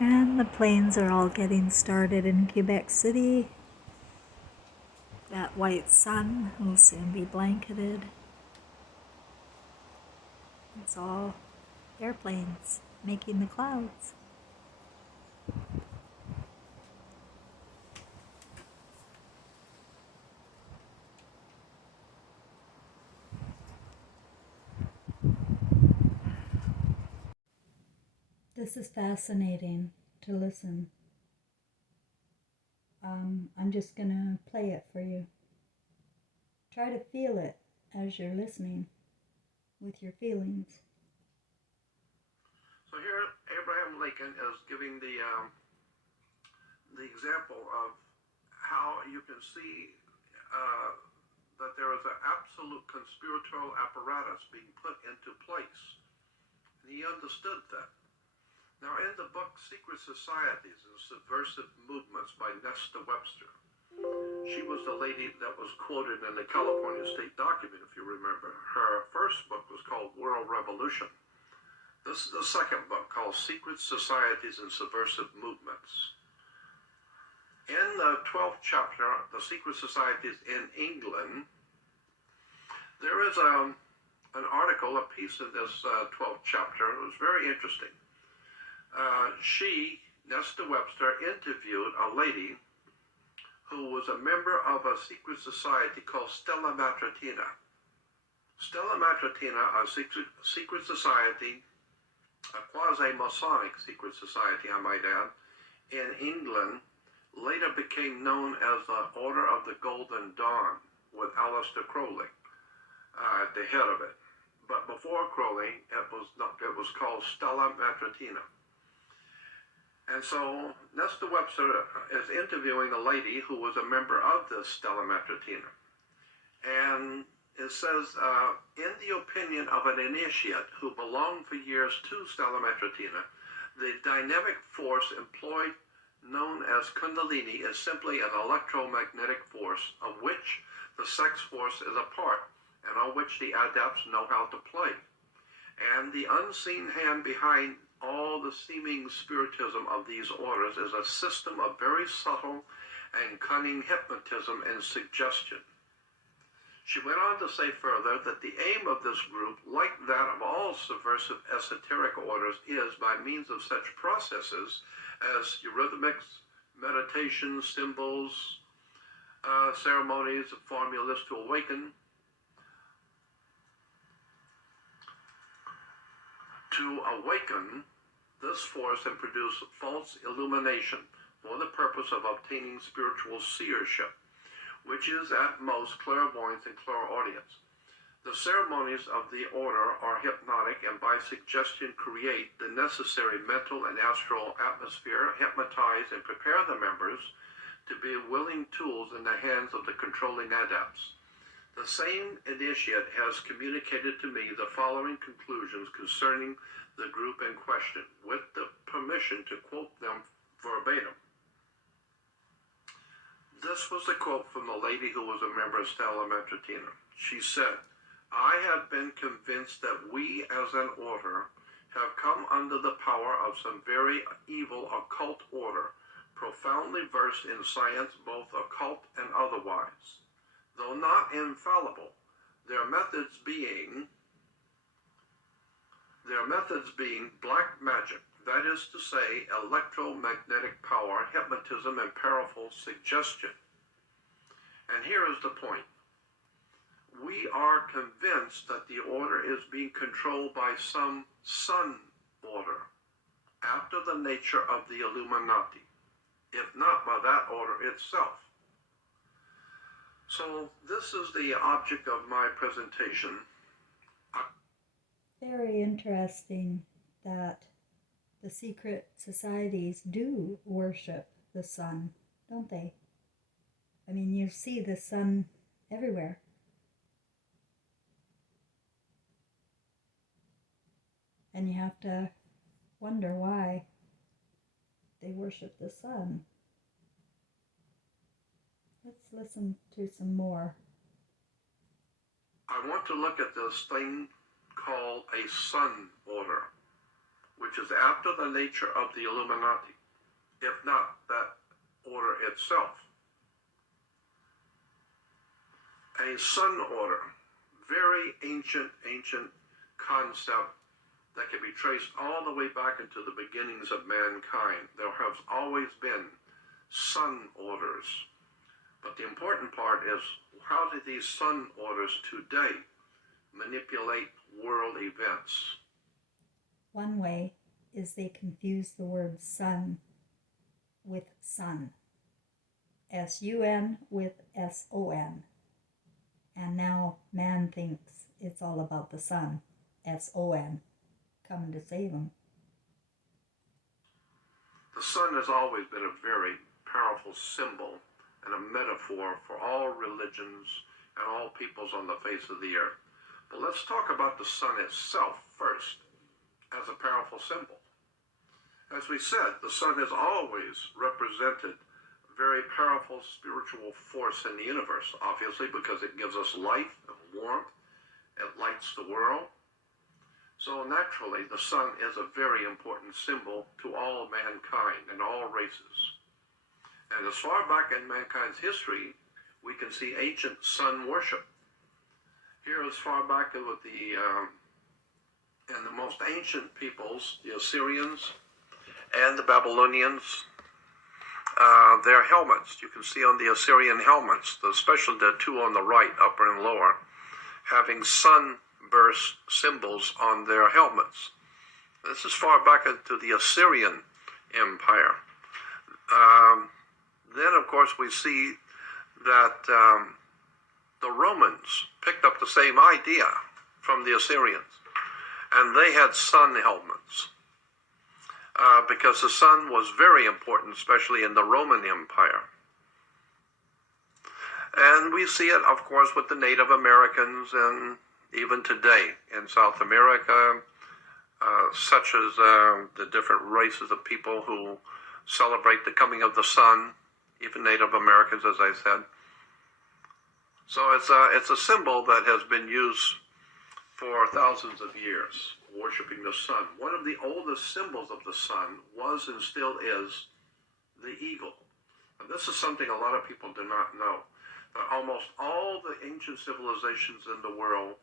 And the planes are all getting started in Quebec City. That white sun will soon be blanketed. It's all airplanes making the clouds. This is fascinating to listen. I'm just going to play it for you. Try to feel it as you're listening with your feelings. So here, Abraham Lincoln is giving the example of how you can see that there is an absolute conspiratorial apparatus being put into place. And he understood that. Now, in the book Secret Societies and Subversive Movements by Nesta Webster, she was the lady that was quoted in the California State Document, if you remember. Her first book was called World Revolution. This is the second book, called Secret Societies and Subversive Movements. In the 12th chapter, The Secret Societies in England, there is an article, a piece in this 12th chapter. It was very interesting. Nesta Webster, interviewed a lady who was a member of a secret society called Stella Matritina. Stella Matritina, a secret society, a quasi-Masonic secret society, I might add, in England, later became known as the Order of the Golden Dawn, with Aleister Crowley at the head of it. But before Crowley, it was called Stella Matritina. And so Nesta Webster is interviewing a lady who was a member of this Stella Matritina. And it says, in the opinion of an initiate who belonged for years to Stella Matritina, the dynamic force employed, known as Kundalini, is simply an electromagnetic force of which the sex force is a part, and on which the adepts know how to play. And the unseen hand behind all the seeming spiritism of these orders is a system of very subtle and cunning hypnotism and suggestion. She went on to say further that the aim of this group, like that of all subversive esoteric orders, is by means of such processes as eurythmics, meditation, symbols, ceremonies, formulas to awaken, this force and produce false illumination for the purpose of obtaining spiritual seership, which is at most clairvoyance and clairaudience. The ceremonies of the order are hypnotic and by suggestion create the necessary mental and astral atmosphere, hypnotize and prepare the members to be willing tools in the hands of the controlling adepts. The same initiate has communicated to me the following conclusions concerning the group in question, with the permission to quote them verbatim. This was a quote from the lady who was a member of Stella Matritina. She said, "I have been convinced that we as an order have come under the power of some very evil occult order, profoundly versed in science, both occult and otherwise. Though not infallible, their methods being black magic, that is to say, electromagnetic power, hypnotism, and powerful suggestion." And here is the point. We are convinced that the order is being controlled by some sun order, after the nature of the Illuminati, if not by that order itself. So this is the object of my presentation. Very interesting that the secret societies do worship the sun, don't they? I mean, you see the sun everywhere. And you have to wonder why they worship the sun. Let's listen to some more. I want to look at this thing called a sun order. which is after the nature of the Illuminati, if not that order itself. A sun order, very ancient concept that can be traced all the way back into the beginnings of mankind. There has always been sun orders. But the important part is, how do these sun orders today manipulate world events? One way is they confuse the word sun with sun. S-U-N with S-O-N. And now man thinks it's all about the sun, S-O-N, coming to save him. The sun has always been a very powerful symbol and a metaphor for all religions and all peoples on the face of the earth. But let's talk about the sun itself first as a powerful symbol. As we said, the sun has always represented a very powerful spiritual force in the universe, obviously, because it gives us life and warmth. It lights the world. So naturally, the sun is a very important symbol to all mankind and all races. And as far back in mankind's history, we can see ancient sun worship. Here, as far back as with the most ancient peoples, the Assyrians and the Babylonians, their helmets, you can see on the Assyrian helmets, especially the two on the right, upper and lower, having sunburst symbols on their helmets. This is far back into the Assyrian Empire. Then, of course, we see that the Romans picked up the same idea from the Assyrians, and they had sun helmets because the sun was very important, especially in the Roman Empire. And we see it, of course, with the Native Americans, and even today in South America, such as the different races of people who celebrate the coming of the sun, even Native Americans, as I said. So it's a symbol that has been used for thousands of years, worshiping the sun. One of the oldest symbols of the sun was and still is the eagle. And this is something a lot of people do not know. But almost all the ancient civilizations in the world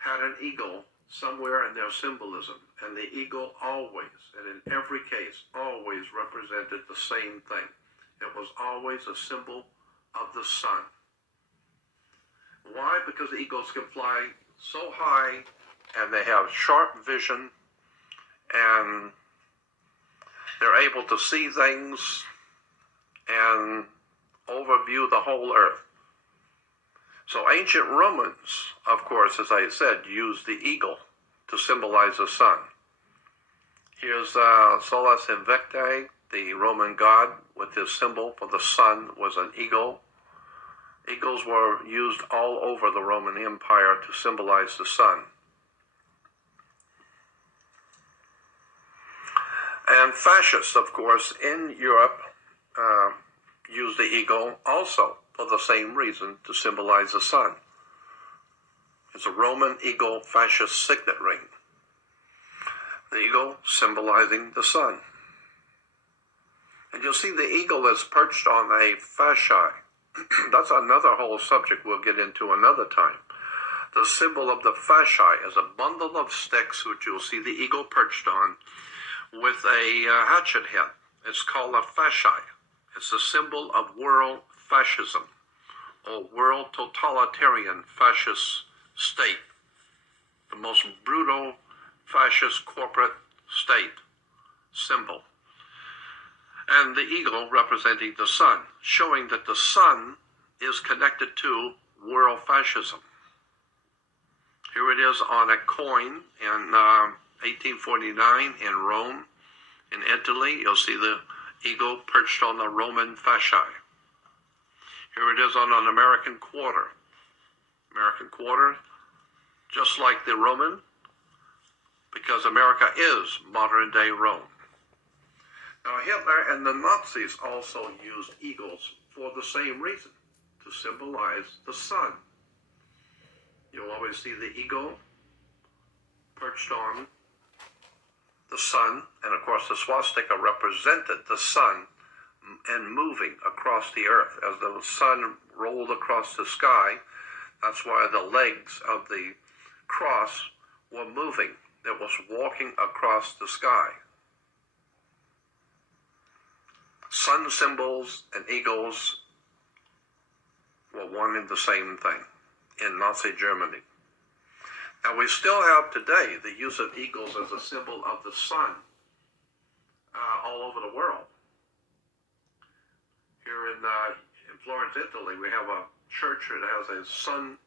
had an eagle somewhere in their symbolism. And the eagle always, and in every case, always represented the same thing. It was always a symbol of the sun. Why? Because the eagles can fly so high, and they have sharp vision, and they're able to see things and overview the whole earth. So ancient Romans, of course, as I said, used the eagle to symbolize the sun. Here's Solas Invicti, the Roman god, with his symbol for the sun was an eagle. Eagles were used all over the Roman Empire to symbolize the sun. And fascists, of course, in Europe used the eagle also for the same reason, to symbolize the sun. It's a Roman eagle fascist signet ring. The eagle symbolizing the sun. And you'll see the eagle is perched on a fasci. That's another whole subject we'll get into another time. The symbol of the fasci is a bundle of sticks which you'll see the eagle perched on with a hatchet head. It's called a fasci. It's a symbol of world fascism, or world totalitarian fascist state, the most brutal fascist corporate state symbol. And the eagle representing the sun, showing that the sun is connected to world fascism. Here it is on a coin in 1849 in Rome. In Italy, you'll see the eagle perched on the Roman fasci. Here it is on an American quarter. American quarter, just like the Roman, because America is modern-day Rome. Now, Hitler and the Nazis also used eagles for the same reason, to symbolize the sun. You'll always see the eagle perched on the sun, and of course the swastika represented the sun and moving across the earth. As the sun rolled across the sky, that's why the legs of the cross were moving. It was walking across the sky. Sun symbols and eagles were one and the same thing in Nazi Germany. Now we still have today the use of eagles as a symbol of the sun all over the world. Here in Florence, Italy, we have a church that has a sun.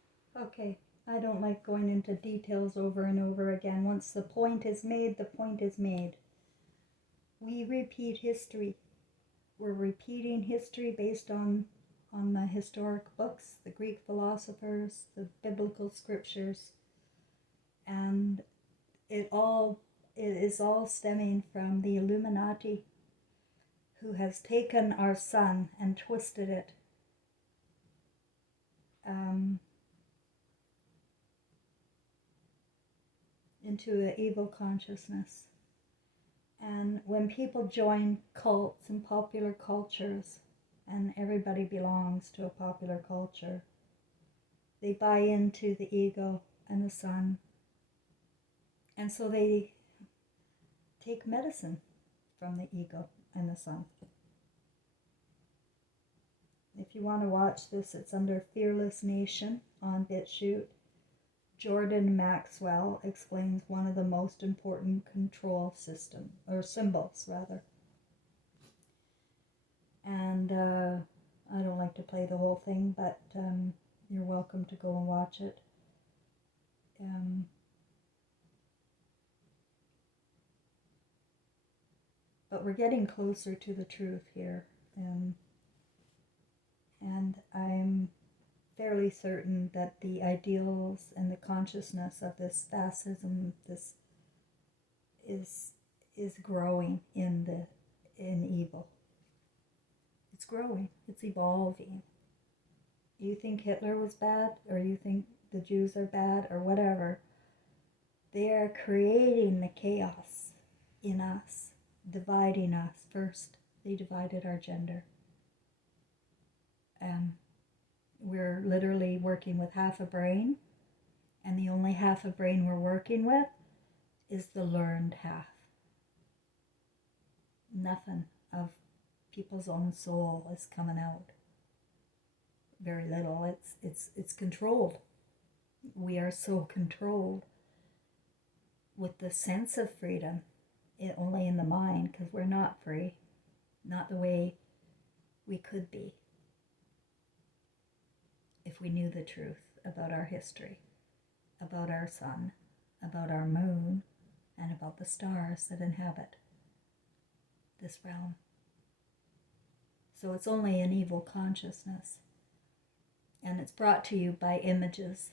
Okay, I don't like going into details over and over again. Once the point is made, the point is made. We repeat history. We're repeating history based on the historic books, the Greek philosophers, the biblical scriptures, and it is all stemming from the Illuminati, who has taken our sun and twisted it into an evil consciousness. And when people join cults and popular cultures, and everybody belongs to a popular culture, they buy into the ego and the sun. And so they take medicine from the ego and the sun. If you want to watch this, it's under Fearless Nation on BitChute. Jordan Maxwell explains one of the most important control system, or symbols rather. And I don't like to play the whole thing, but you're welcome to go and watch it. But we're getting closer to the truth here. And I'm fairly certain that the ideals and the consciousness of this fascism, this is growing in evil. It's growing. It's evolving. You think Hitler was bad, or you think the Jews are bad, or whatever. They are creating the chaos in us, dividing us. First, they divided our gender. We're literally working with half a brain, and the only half a brain we're working with is the learned half. Nothing of people's own soul is coming out. Very little. It's controlled. We are so controlled with the sense of freedom, only in the mind, because we're not free, not the way we could be if we knew the truth about our history, about our sun, about our moon, and about the stars that inhabit this realm. So it's only an evil consciousness, and it's brought to you by images.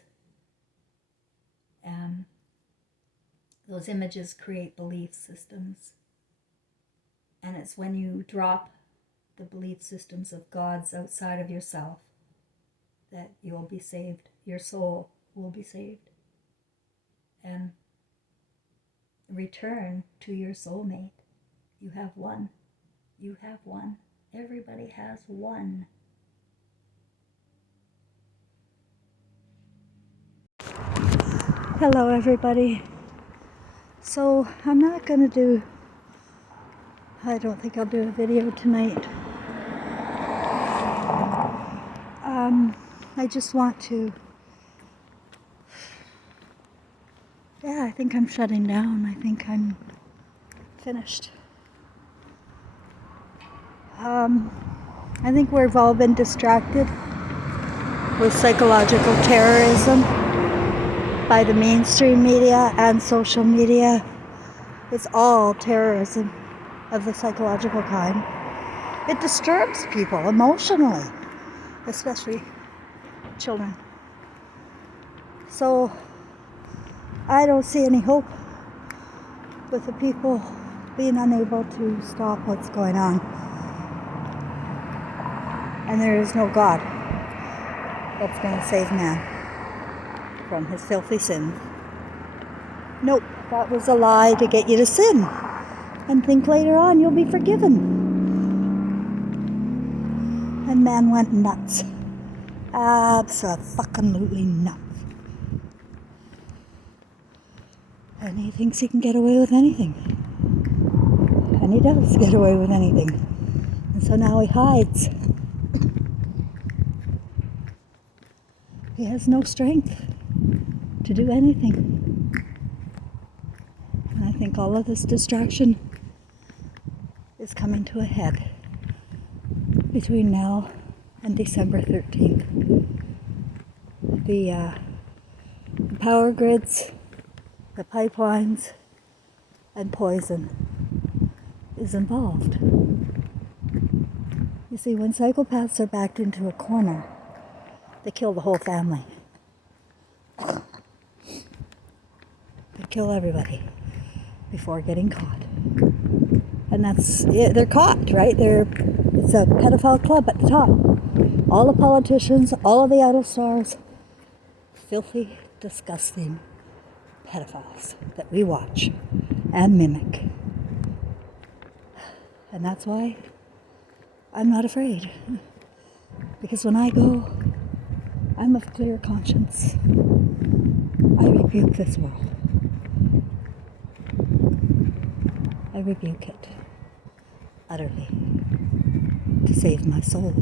Those images create belief systems, and it's when you drop the belief systems of gods outside of yourself that you'll be saved. Your soul will be saved and return to your soulmate. You have one. You have one. Everybody has one. Hello, everybody. So I'm not going to do, I don't think I'll do a video tonight. I just want to, I think I'm shutting down. I think I'm finished. I think we've all been distracted with psychological terrorism by the mainstream media and social media. It's all terrorism of the psychological kind. It disturbs people emotionally, especially children. So I don't see any hope with the people being unable to stop what's going on. And there is no God that's going to save man from his filthy sins. Nope, that was a lie to get you to sin. and think later on you'll be forgiven. And man went nuts. Abso-fucking-lutely nuts. And he thinks he can get away with anything. And he does get away with anything. And so now he hides. He has no strength to do anything. And I think all of this distraction is coming to a head between now and December 13th. The power grids, the pipelines, and poison is involved. You see, when psychopaths are backed into a corner, they kill the whole family. They kill everybody before getting caught. And that's it. They're caught, right? It's a pedophile club at the top. All the politicians, all of the idol stars, filthy, disgusting pedophiles that we watch and mimic. And that's why I'm not afraid. Because when I go, I'm of clear conscience. I rebuke this world. I rebuke it utterly to save my soul.